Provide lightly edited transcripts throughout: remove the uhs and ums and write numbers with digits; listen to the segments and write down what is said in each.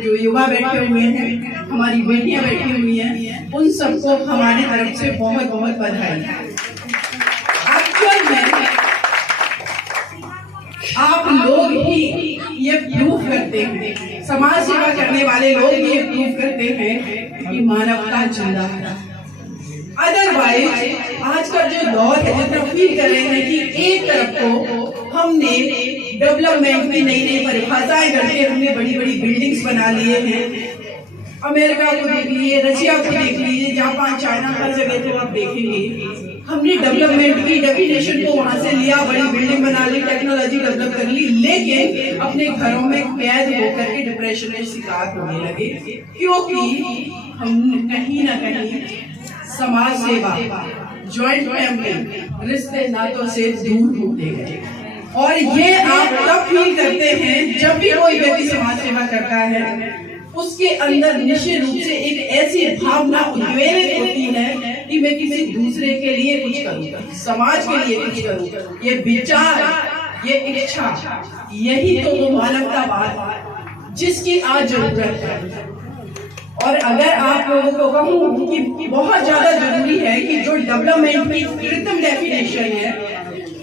जो युवा बैठे हुए हैं, हमारी बेटियां बैठी हुई हैं, उन सबको हमारी तरफ से बहुत बहुत बधाई। एक्चुअल में आप लोग ही ये प्रूफ करते हैं, समाज सेवा करने वाले लोग ही ये प्रूफ करते हैं कि मानवता जिंदा है। अदरवाइज आज का जो दौर है, जितना फील कर रहे हैं कि एक तरफ को हमने डेवलपमेंट की नई नई परिभाषाएं करके हमने बड़ी बड़ी बिल्डिंग्स बना लिए हैं, अमेरिका को देख लीजिए, रशिया को देख लीजिए, जापान, चाइना, हर जगह तो आप देखेंगे हमने डेवलपमेंट की डेफिनेशन को वहां से लिया, बड़ी बिल्डिंग बना ली, टेक्नोलॉजी डेवलप कर ली, लेकिन अपने घरों में कैद होकर के डिप्रेशन के शिकार होने लगे, क्योंकि हम कहीं ना कहीं समाज सेवा, ज्वाइंट फैमिली, रिश्ते नातों से दूर होते गए। और ये आप तब फील करते हैं जब भी कोई व्यक्ति समाज सेवा करता है, उसके अंदर निश्चित रूप से एक ऐसी भावना उद्वेलित होती है कि मैं किसी दूसरे के लिए कुछ करूँ, समाज के लिए कुछ करूँ। ये विचार, ये इच्छा, यही तो वो मानवतावाद जिसकी आज जरूरत है। और अगर आप लोगों को कहूँ कि बहुत ज्यादा जरूरी है कि जो डेवलपमेंट की कृत्रिम डेफिनेशन है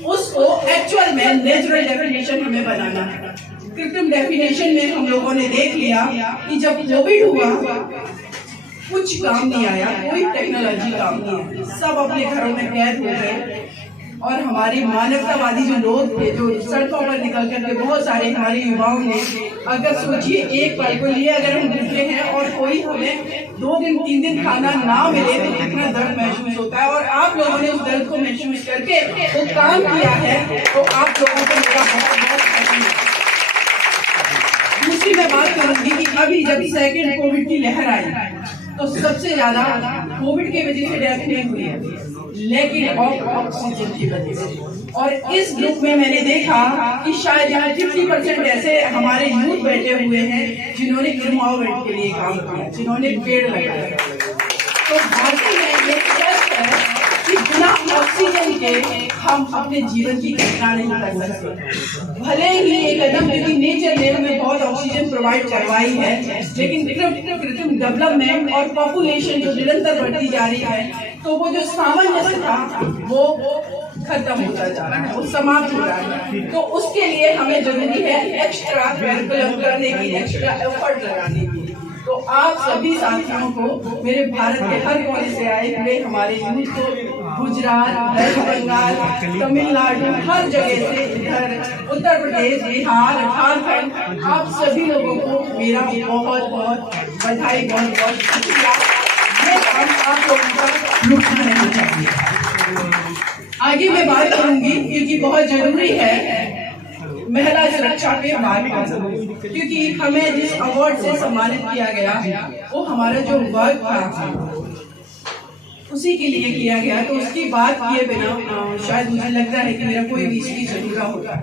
उसको एक्चुअल में नेचुरल डेफिनेशन हमें बनाना है। कृत्रिम डेफिनेशन में हम लोगों ने देख लिया कि जब कोविड हुआ कुछ काम नहीं आया, कोई टेक्नोलॉजी काम नहीं आई, सब अपने घरों में कैद हो गए। और हमारे मानवतावादी जो लोग थे, जो सड़कों पर निकल करके बहुत सारे हमारे युवाओं ने, अगर सोचिए एक पल को लिए अगर हम भूखे हैं और कोई हमें 2 दिन 3 दिन खाना ना मिले तो कितना दर्द महसूस होता है। और आप लोगों ने उस दर्द को महसूस करके वो काम किया है, तो आप लोगों को मेरा बहुत बहुत धन्यवाद। दूसरी मैं बात करूंगी कि अभी जब सेकेंड कोविड की लहर आई तो सबसे ज्यादा कोविड की वजह से डेथ नहीं हुई है, लेकिन ऑक्सीजन की वजह से। और इस ग्रुप में मैंने देखा कि शायद यहाँ 50% ऐसे हमारे यूथ बैठे हुए हैं जिन्होंने एनवायरमेंट के लिए काम किया, जिन्होंने पेड़ लगाए। तो वाकई में ये सच है कि बिना ऑक्सीजन के हम अपने जीवन की कल्पना नहीं कर सकते। भले ही एक कदम क्योंकि नेचर ने हमें बहुत ऑक्सीजन प्रोवाइड करवाई है, लेकिन कृत्रिम डेवलपमेंट और पॉपुलेशन जो निरंतर बढ़ती जा रही है, तो वो जो सामंजस्य था वो खत्म होता जा रहा है, वो समाप्त हो रहा है। तो उसके लिए हमें जरूरी है एक्स्ट्रा करिकुलम करने की, एक्स्ट्रा एफर्ट लगाने की। तो आप सभी साथियों को, मेरे भारत के हर कोने से आए हुए हमारे यूथ को, गुजरात, वेस्ट बंगाल, तमिलनाडु, हर जगह से, इधर उत्तर प्रदेश, बिहार, झारखंड, आप सभी लोगों को मेरा बहुत बहुत बधाई, बहुत बहुत शुक्रिया। ये काम आप लोगों का रुकना नहीं चाहिए। आगे मैं बात करूंगी क्योंकि बहुत जरूरी है महिला सुरक्षा पे बात करूंगी, क्योंकि हमें जिस अवार्ड से सम्मानित किया गया वो हमारा जो वर्क था उसी के लिए किया गया। तो उसकी बात किए बिना शायद मुझे लगता है कि मेरा कोई भी स्पीच अधूरा होगा।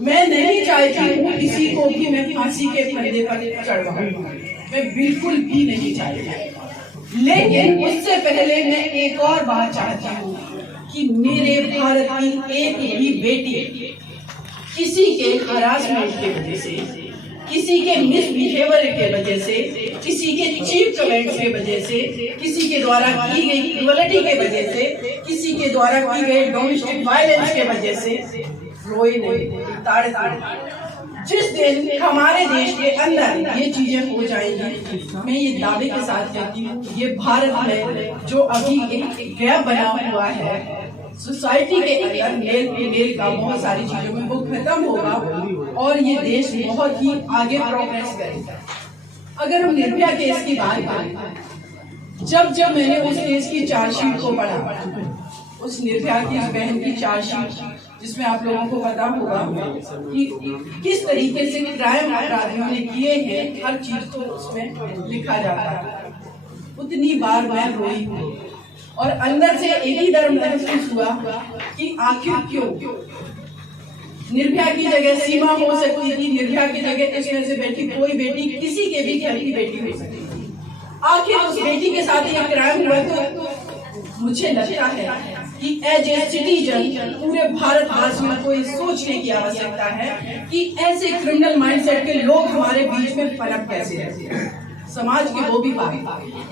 मैं नहीं चाहती हूँ किसी को भी मैं फांसी के फंदे पर चढ़वाऊं, मैं बिल्कुल भी नहीं चाहती। लेकिन उससे पहले मैं एक और बात चाहती हूँ कि मेरे भारत की एक भी बेटी किसी के हरासमेंट के वजह से, किसी के मिसबिहेवियर के वजह से, किसी के चीप कमेंट्स के वजह से, किसी के द्वारा की गई क्रूअल्टी के वजह से, किसी के द्वारा की गई डोमेस्टिक वायलेंस के वजह से रोए नहीं, ताड़े ताड़े। जिस दिन हमारे देश के अंदर ये चीजें हो जाएंगी, मैं ये दावे के साथ कहती हूँ, ये भारत में जो अभी एक गैप बना हुआ है सोसाइटी के अंदर मेल फीमेल का बहुत सारी चीजों में, वो खत्म होगा और ये देश बहुत ही आगे प्रोग्रेस करेगा। अगर हम निर्भया केस की बात करें, जब मैंने उस केस की चार्जशीट को पढ़ा, उस निर्भया की उस बहन की चार्जशीट, जिसमें आप लोगों को पता होगा कि किस तरीके से क्राइम अपराधियों ने किए हैं, हर चीज को उसमें लिखा जाता है। उतनी बार मैं रोई हूँ और अंदर से एक ही डर महसूस हुआ कि आखिर क्यों। निर्भया की जगह सीमा हो सकती थी, निर्भया की जगह इसमें से बैठी कोई बेटी, किसी के भी घर की बेटी हो सकती थी। आखिर उस बेटी के साथ ये क्राइम हुआ। तो मुझे लगता है कि एज ए सिटीजन पूरे भारतवर्ष में कोई सोचने की आवश्यकता है कि ऐसे क्रिमिनल माइंडसेट के लोग हमारे बीच में पनप कैसे रहते हैं, समाज के वो भी पाए।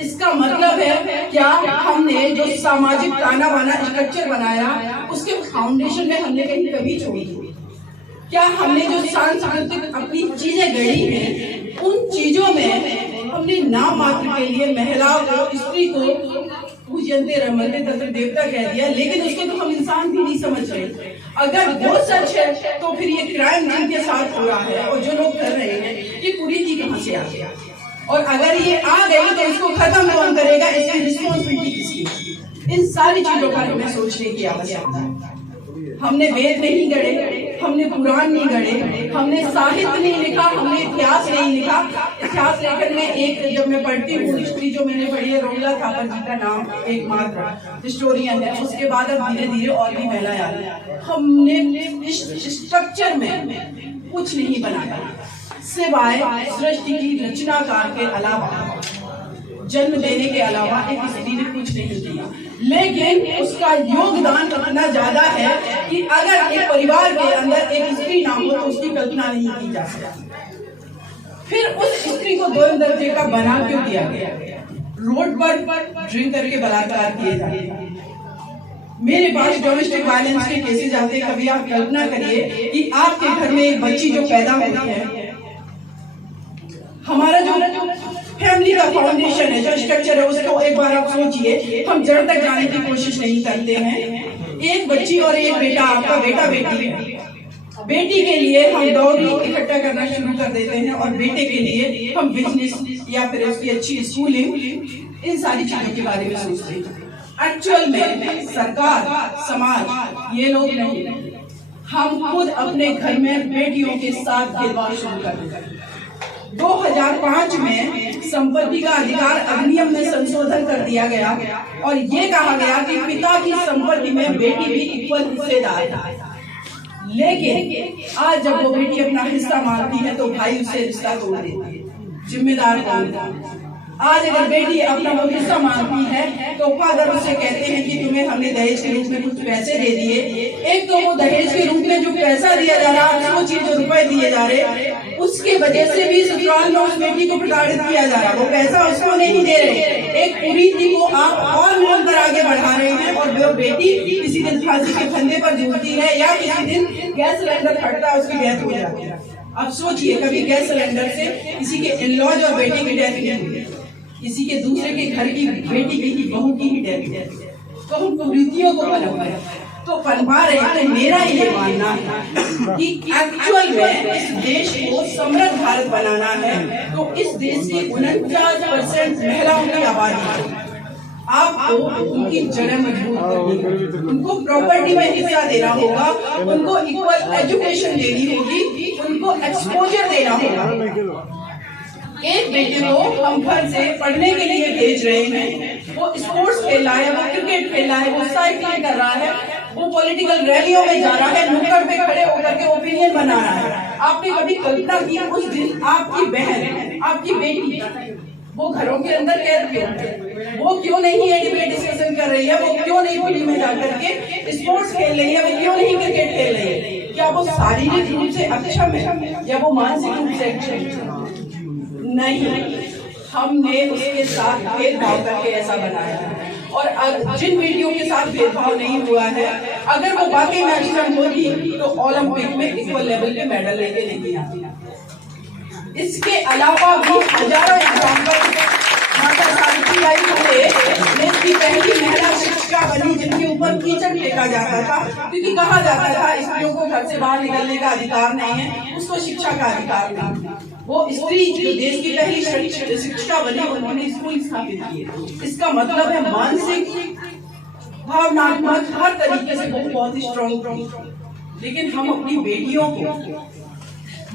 इसका मतलब है क्या हमने जो सामाजिक ताना बाना स्ट्रक्चर बनाया उसके फाउंडेशन में हमने कहीं कभी छोड़ी? क्या हमने जो सांस्कृतिक अपनी चीजें गढ़ी हैं उन चीजों में हमने नाम मात्र के लिए महिलाओं को, स्त्री को पूजनते रमनते तथा देवता कह दिया, लेकिन उसको तो हम इंसान भी नहीं समझ रहे। अगर वो सच है तो फिर ये क्राइम जिनके साथ हो रहा है और जो लोग कर रहे हैं ये कुरीति कहाँ से आ गया, और अगर ये आ गई तो इसको खत्म कौन करेगा, इसकी रिस्पॉन्सिबिलिटी किसकी? इन सारी चीजों पर हमें सोचने की आवश्यकता है। हमने वेद नहीं गढ़े, हमने पुराण नहीं गढ़े, हमने साहित्य नहीं लिखा, हमने इतिहास नहीं लिखा। इतिहास लेखन में एक जब मैं पढ़ती हूँ हिस्ट्री जो मैंने पढ़ी है, रोमला थापर जी का नाम एकमात्र हिस्टोरियन है। उसके बाद अब धीरे धीरे और भी महिलाएं आ रही। हमने इस स्ट्रक्चर में कुछ नहीं बनाया सिवाय सृष्टि की रचनाकार के अलावा, जन्म देने के अलावा एक स्त्री ने कुछ नहीं किया, लेकिन उसका योगदान इतना ज्यादा है कि अगर एक परिवार के अंदर एक स्त्री ना हो तो उसकी कल्पना नहीं की जा सकती। फिर उस स्त्री को दो दर्जे का बना क्यों दिया गया? रोड पर ड्रिंक करके बलात्कार किए जाते हैं। मेरे पास डोमेस्टिक वायलेंस के केसेस आते हैं। कभी आप कल्पना करिए कि आपके घर में एक बच्ची जो पैदा होती है, हमारा जो फैमिली का फाउंडेशन है, जो स्ट्रक्चर है, उसको एक बार आप सोचिए, हम जड़ तक जाने की कोशिश नहीं करते हैं। एक बच्ची और एक बेटा, आपका बेटा बेटी है, बेटी के लिए हम डॉगी इकट्ठा करना शुरू कर देते हैं और बेटे के लिए हम बिजनेस या फिर उसकी अच्छी स्कूलिंग, इन सारी चीजों के बारे में सोचते हैं। एक्चुअल में सरकार, समाज, ये लोग नहीं, हम खुद अपने घर में बेटियों के साथ भेदभाव शुरू कर देते हैं। 2005 में संपत्ति का अधिकार अधिनियम में संशोधन कर दिया गया और ये कहा गया कि पिता की संपत्ति में बेटी भी इक्वल हिस्सेदार है। लेकिन आज जब वो बेटी अपना हिस्सा मांगती है तो भाई उससे रिश्ता तोड़ देता है। जिम्मेदार कौन है? आज अगर बेटी अपना वो हिस्सा मांगती है तो फादर उससे कहते हैं कि तुम्हें हमने दहेज के रूप में कुछ पैसे दे दिए। एक तो वो दहेज के रूप में जो पैसा दिया जा रहा है, 100 चीज रुपए दिए जा रहे, उसके वजह से भी ससुराल में उस बेटी को प्रताड़ित किया जा रहा है। वो पैसा उसको नहीं दे रहे, एक कुरीति को आप और मोड़ कर आगे बढ़ा रहे हैं और वो बेटी किसी दिन फांसी के फंदे पर झूलती है या किसी दिन गैस सिलेंडर फटता है, उसकी डेथ हो जाती है। अब सोचिए, कभी गैस सिलेंडर से किसी के इन-लॉज और बेटी की डेथ नहीं हुई, किसी के दूसरे के घर की बेटी की बहू की ही डेथ है। तो हम कुरीतियों को पनपा रहे हैं। मेरा ये मानना है कि एक्चुअल में इस देश को समृद्ध भारत बनाना है तो इस देश की 49% महिलाओं की आबादी है। आपको उनकी जड़ें मजबूत करनी होगी, उनको प्रॉपर्टी में हिस्सा देना होगा, उनको इक्वल एजुकेशन देनी होगी, उनको एक्सपोजर देना होगा। एक बेटे को हम घर से पढ़ने के लिए भेज रहे हैं, वो स्पोर्ट्स खेल रहा है, वो क्रिकेट खेल रहा है, वो साइकिलिंग कर रहा है, वो पॉलिटिकल रैलियों में जा रहा है, नुक्कड़ पे खड़े होकर के ओपिनियन बना रहा है। आपने कभी कल्पना की उस दिन आपकी बहन, आपकी बेटी वो घरों के अंदर कैद क्यों है? वो क्यों नहीं ये डिबेट डिस्कशन कर रही है? वो क्यों नहीं होली में जाकर के स्पोर्ट्स खेल रही है? वो क्यों नहीं क्रिकेट खेल रही है? क्या वो शारीरिक रूप से अक्षम है या वो मानसिक रूप से अक्षम है? नहीं, हमने उसके साथ भेदभाव करके ऐसा बनाया है। और जिन बेटियों के साथ भेदभाव नहीं हुआ है, अगर वो बाकी में अक्षम होती तो ओलंपिक में इक्वल लेवल पे मेडल लेके नहीं आती। इसके अलावा भी हजारों एग्जाम्पल, माता सावित्रीबाई फुले देश की पहली महिला शिक्षिका बनी जिनके ऊपर कीचड़ फेंका जाता था, क्योंकि कहा जाता था स्त्रियों को घर से बाहर निकलने का अधिकार नहीं है, उसको शिक्षा का अधिकार नहीं। वो स्त्री जो देश की पहली शिक्षिका बनी, उन्होंने स्कूल स्थापित किए। इसका मतलब है मानसिक, भावनात्मक, हर तरीके से बहुत स्ट्रॉन्ग। लेकिन हम अपनी बेटियों को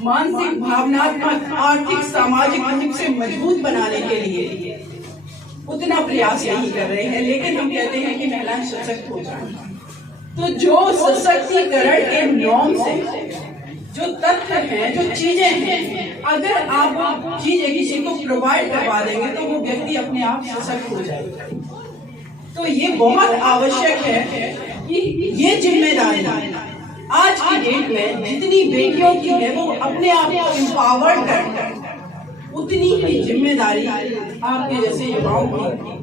मानसिक, भावनात्मक, आर्थिक, सामाजिक रूप से मजबूत बनाने के लिए उतना प्रयास नहीं कर रहे हैं। लेकिन हम कहते हैं कि महिलाएं सशक्त हो जाएं। तो जो सशक्तिकरण के नॉर्म्स हैं, जो तथ्य हैं, जो चीजें हैं, अगर आप चीजें किसी को प्रोवाइड करवा देंगे तो वो व्यक्ति अपने आप सशक्त हो जाएगा। तो ये बहुत आवश्यक है कि ये जिम्मेदारी आज की डेट में जितनी बेटियों की है वो अपने आप को एम्पावर्ड कर, उतनी ही जिम्मेदारी आपके जैसे युवाओं की।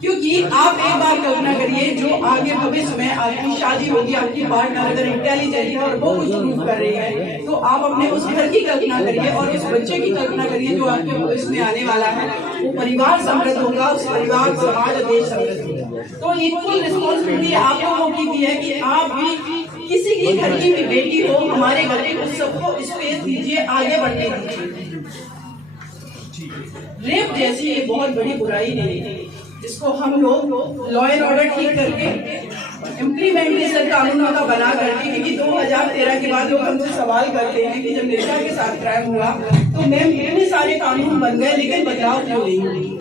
क्योंकि आप एक बार कल्पना करिए, जो आगे भविष्य में आपकी शादी होगी, आपकी पार्टनर अगर इंटेलिजेंट है और वो कुछ प्रूव कर रही है, तो आप अपने उस घर की कल्पना करिए और उस बच्चे की कल्पना करिए जो आपके भविष्य में आने वाला है। वो परिवार समृद्ध होगा, उस परिवार, समाज, देश समृद्ध होगा। तो इक्वल रिस्पॉन्सिबिलिटी आप लोगों की भी है कि आप भी किसी की घर की भी बेटी हो, हमारे घर के उस सबको स्पेस दीजिए, आगे बढ़ने दीजिए। रेप जैसी ये बहुत बड़ी बुराई नहीं है, इसको हम लोग लॉ एंड ऑर्डर ठीक करके इम्प्लीमेंटेशन कानूनों का बना करके, क्योंकि 2013 के बाद लोग हमसे सवाल करते हैं कि जब निर्भया के साथ क्राइम हुआ तो मैम इतने सारे कानून बन गए लेकिन बदलाव क्यों नहीं हुई।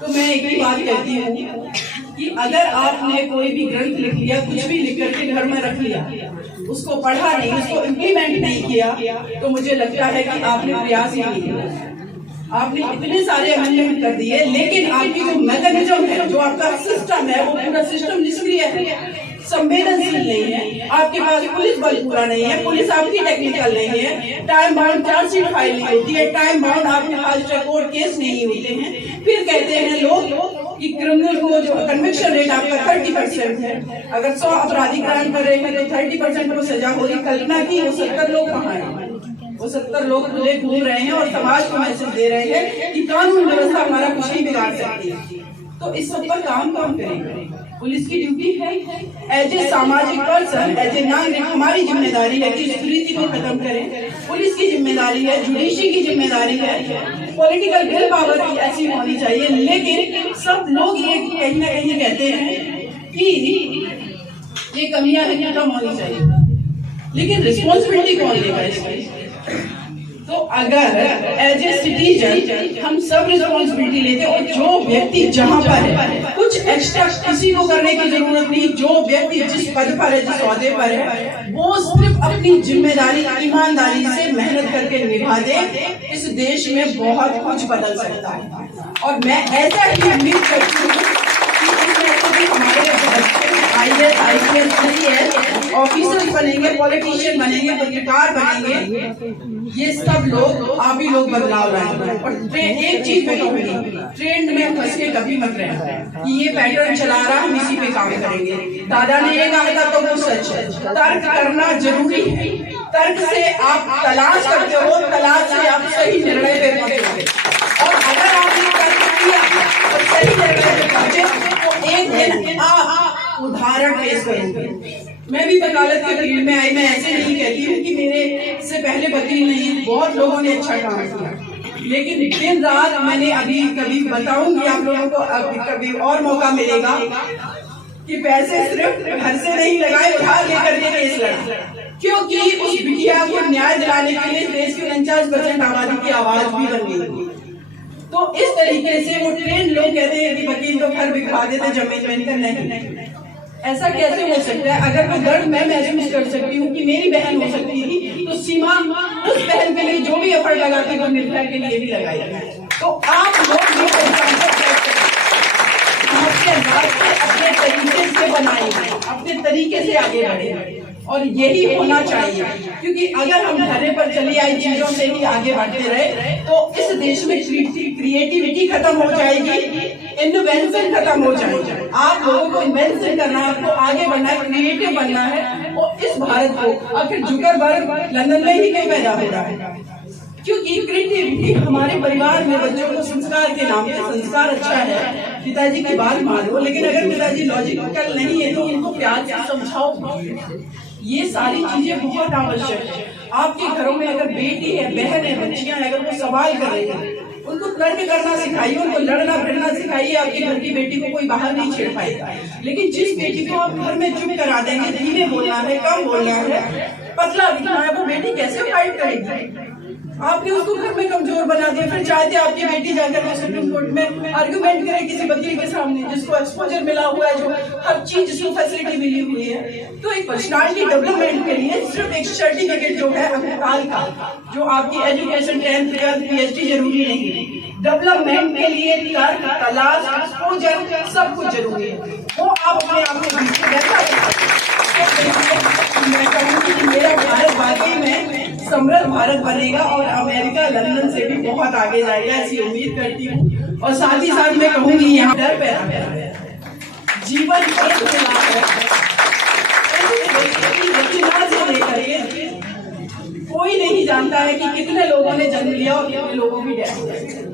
तो मैं एक ही बात कहती हूँ कि अगर आपने कोई भी ग्रंथ लिख लिया, कुछ भी लिख करके घर में रख लिया, उसको पढ़ा नहीं, उसको इम्प्लीमेंट नहीं किया, तो मुझे लगता है कि आपने प्रयास ही नहीं किया। आपने इतने सारे अमेंडमेंट कर दिए, लेकिन आपकी जो मैकेनिज्म है, जो आपका सिस्टम है, वो पूरा सिस्टम निष्क्रिय है, संवेदनशील नहीं है। आपके पास पुलिस बल पूरा नहीं है, पुलिस आपकी टेक्निकल नहीं है, टाइम बाउंड चार्जशीट फाइल नहीं होती है, टाइम बाउंड आपके पास कोर्ट केस नहीं होते हैं। फिर कहते हैं लोग कि क्रिमिनल को जो कन्विक्शन रेट आपका 30% है, अगर 100 अपराधी क्राइम कर रहे हैं तो 30% को सजा हो रही। कल्पना की वो 70 लोग कहाँ हैं? वो 70 लोग खुले घूम रहे हैं और समाज को मैसेज दे रहे हैं कि कानून व्यवस्था हमारा कुछ नहीं बिगाड़ सकती है। तो इस सब पर काम कौन करेंगे? पुलिस की ड्यूटी है। एज ए सामाजिक पर्सन, एज ए नागरिक हमारी जिम्मेदारी है कि इस रीति को खत्म करें। पुलिस की जिम्मेदारी है, जुडिशरी की जिम्मेदारी है, पॉलिटिकल विल पावर की ऐसी होनी चाहिए। लेकिन सब लोग ये कहीं ना कहीं कहते हैं कि ये कमियां हैं, खत्म होनी चाहिए, लेकिन रिस्पॉन्सिबिलिटी कौन लेगा इसकी? तो अगर एज ए सिटीजन हम सब रिस्पॉन्सिबिलिटी लेते और जो व्यक्ति जहाँ पर है, कुछ एक्स्ट्रा किसी को करने की जरूरत नहीं, जो व्यक्ति जिस पद पर है, जिस औहदे पर है, वो सिर्फ अपनी जिम्मेदारी ईमानदारी से मेहनत करके निभा दे, इस देश में बहुत कुछ बदल सकता है। और मैं ऐसा ही उम्मीद करती हूँ कि हमारे बच्चे IAS, IPS, IAS ऑफिसर बनेंगे, पॉलिटिशियन बनेंगे, पत्रकार बनेंगे, ये सब लोग आप ही लोग बदलाव लाएंगे। और एक चीज मैं कहूँगी, ट्रेंड में फंस के कभी मत रहना कि ये पैटर्न चला रहा, हम इसी पे काम करेंगे। दादा ने ये कहा था तो वो सच है। तर्क करना जरूरी है, तर्क से आप तलाश करते हो, तलाश से आप सही निर्णय पे पहुंचोगे। और अगर आपने तर्क किया और सही निर्णय पे पहुंचे तो एक दिन आप उदाहरण पेश करूंगी। मैं भी वकालत के फील्ड में आई, मैं ऐसे नहीं कहती हूँ कि मेरे से पहले वकील नहीं, बहुत लोगों ने अच्छा काम किया, लेकिन दिन रात मैंने अभी कभी बताऊंगी आप लोगों को, कभी और मौका मिलेगा कि पैसे सिर्फ घर से नहीं लगाए, उधार लेकर के केस लड़ा, क्योंकि उस बिटिया को न्याय दिलाने के लिए देश की 49% आबादी की आवाज भी बन गई। तो इस तरीके से वो ट्रेंड लोग कहते हैं कि वकील को घर बिखा देते जमीन बनकर, नहीं, ऐसा कैसे हो सकता है? अगर वो दर्द मैं महसूस कर सकती हूँ कि मेरी बहन हो सकती थी, तो सीमा उस बहन के लिए जो भी एफर्ट लगाती वो निर्भया के लिए भी लगाई। तो आप लोग भी अपने तरीके से बनाएंगे, अपने तरीके से आगे बढ़े, और यही होना चाहिए। क्योंकि अगर हम धरने पर चली आई चीजों से ही आगे बढ़ते रहे तो इस देश में क्रिएटिविटी खत्म हो जाएगी, इन्वेंशन खत्म हो जाएगी। आप लोगों को इन्वेंशन करना है, आपको आगे बढ़ना है, क्रिएटिव बनना है। और इस भारत को आखिर जुकरबर्ग लंदन में ही क्यों पैदा हो रहा है? क्योंकि क्रिएटिविटी हमारे परिवार में बच्चों को संस्कार के नाम पे, संस्कार अच्छा है, पिताजी की बात मानो, लेकिन अगर पिताजी लॉजिकल नहीं है तो उनको प्यार से समझाओ। ये सारी चीजें बहुत आवश्यक है। आपके घरों में अगर बेटी है, बहन है, बच्चियां हैं, अगर वो सवाल कर रही है, उनको तर्क करना सिखाइए, उनको लड़ना फिरना सिखाइए। आपके घर की बेटी को कोई बाहर नहीं छेड़ पाएगा। लेकिन जिस बेटी को आप घर में चुप करा देंगे, धीमे बोलना है, कम बोलना है, पतला दिखना है, वो बेटी कैसे फाइट करेगी? आपने उसको घर में कमजोर बना दिया। फिर चाहते आपकी बेटी जाकर सुप्रीम कोर्ट में आर्गुमेंट करे किसी वकील के सामने जिसको एक्सपोजर मिला हुआ है, जो हर चीज जिसको फैसिलिटी मिली हुई है। तो एक पर्सनालिटी डेवलपमेंट के लिए सिर्फ एक सर्टिफिकेट जो है अस्पताल का, जो आपकी एजुकेशन 10th 12th PhD जरूरी नहीं है। डेवलपमेंट के लिए तर्क, तलाश, एक्सपोजर सब कुछ जरूरी है। वो आप अपने आप में मैं कहूँगी कि मेरा भारत वाकई में समृद्ध भारत बनेगा और अमेरिका लंदन से भी बहुत आगे जाएगा, ऐसी उम्मीद करती हूँ। और साथ ही साथ मैं कहूँगी यहाँ डर पैदा है, जीवन एक मिला है, से लेकर के कोई नहीं जानता है कि कितने लोगों ने जन्म लिया और कितने लोगों की डेथ हुई।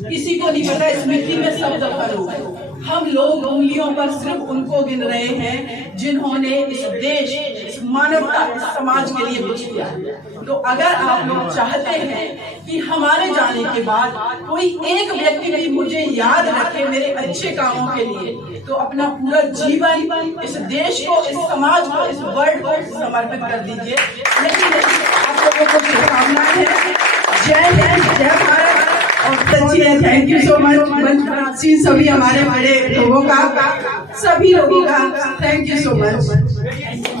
किसी को नहीं पता, इस मिट्टी में सब दफन हो गए। हम लोग उंगलियों पर सिर्फ उनको गिन रहे हैं जिन्होंने इस देश, इस मानवता, इस समाज के लिए कुछ किया। तो अगर आप लोग चाहते हैं कि हमारे जाने के बाद कोई एक व्यक्ति भी मुझे याद रखे मेरे अच्छे कामों के लिए, तो अपना पूरा जीवन इस देश को, इस समाज को, इस वर्ल्ड को समर्पित कर दीजिए। लेकिन आप लोगों को शुभकामनाएं हैं। जय हिंद, जय भारत। और थैंक यू सो मच सभी हमारे बड़े लोगों का, सभी लोगों का थैंक यू सो मच।